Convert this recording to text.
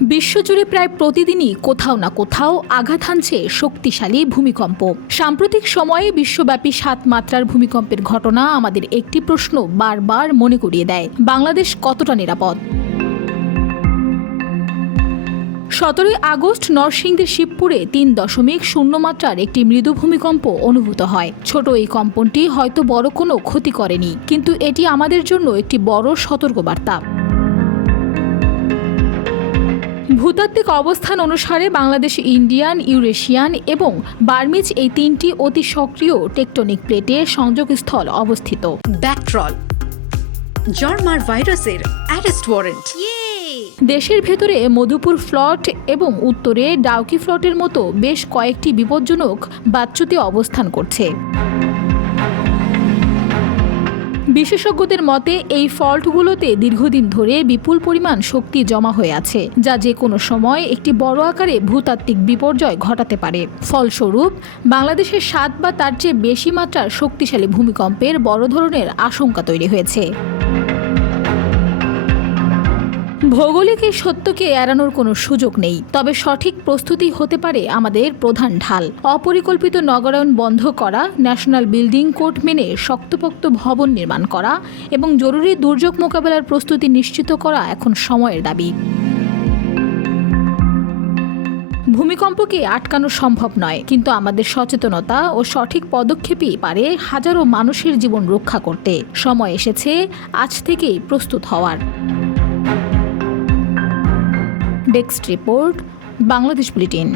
বিশ্বজুড়ে প্রায় প্রতিদিনই কোথাও না কোথাও আঘাত হানছে শক্তিশালী ভূমিকম্প। সাম্প্রতিক সময়ে বিশ্বব্যাপী ৭ মাত্রার ভূমিকম্পের ঘটনা আমাদের একটি প্রশ্ন বারবার মনে করিয়ে দেয়: বাংলাদেশ কতটা নিরাপদ? ১৭ আগস্ট নরসিংদীর শিবপুরে ৩.০ মাত্রার একটি মৃদু ভূমিকম্প অনুভূত হয়। ছোট এই কম্পনটি হয়তো বড় কোনো ক্ষতি করেনি, কিন্তু এটি আমাদের জন্য একটি বড় সতর্কবার্তা। ভূতাত্ত্বিক অবস্থান অনুসারে বাংলাদেশ ইন্ডিয়ান, ইউরেশিয়ান এবং বার্মিজ এই ৩টি অতি সক্রিয় টেকটনিক প্লেটের সংযোগস্থল অবস্থিত। ব্যাকট্রল, জার্মার ভাইরাসের অ্যারেস্ট ওয়ারেন্ট। দেশের ভেতরে মধুপুর ফ্লট এবং উত্তরে ডাউকি ফ্লটের মতো বেশ কয়েকটি বিপজ্জনক বাচ্চুতে অবস্থান করছে। বিশেষজ্ঞদের মতে এই ফল্টগুলোতে দীর্ঘদিন ধরে বিপুল পরিমাণ শক্তি জমা হয়ে আছে, যা যে কোনো সময় একটি বড় আকারে ভূতাত্ত্বিক বিপর্যয় ঘটাতে পারে। ফলস্বরূপ বাংলাদেশের ৭ বা তার চেয়ে বেশি মাত্রার শক্তিশালী ভূমিকম্পের বড় ধরনের আশঙ্কা তৈরি হয়েছে। ভৌগোলিক এই সত্যকে এড়ানোর কোনো সুযোগ নেই, তবে সঠিক প্রস্তুতি হতে পারে আমাদের প্রধান ঢাল। অপরিকল্পিত নগরায়ন বন্ধ করা, ন্যাশনাল বিল্ডিং কোড মেনে শক্তপোক্ত ভবন নির্মাণ করা এবং জরুরি দুর্যোগ মোকাবেলার প্রস্তুতি নিশ্চিত করা এখন সময়ের দাবি। ভূমিকম্পকে আটকানো সম্ভব নয়, কিন্তু আমাদের সচেতনতা ও সঠিক পদক্ষেপই পারে হাজারো মানুষের জীবন রক্ষা করতে। সময় এসেছে আজ থেকেই প্রস্তুত হওয়ার। Desk report, Bangladesh bulletin.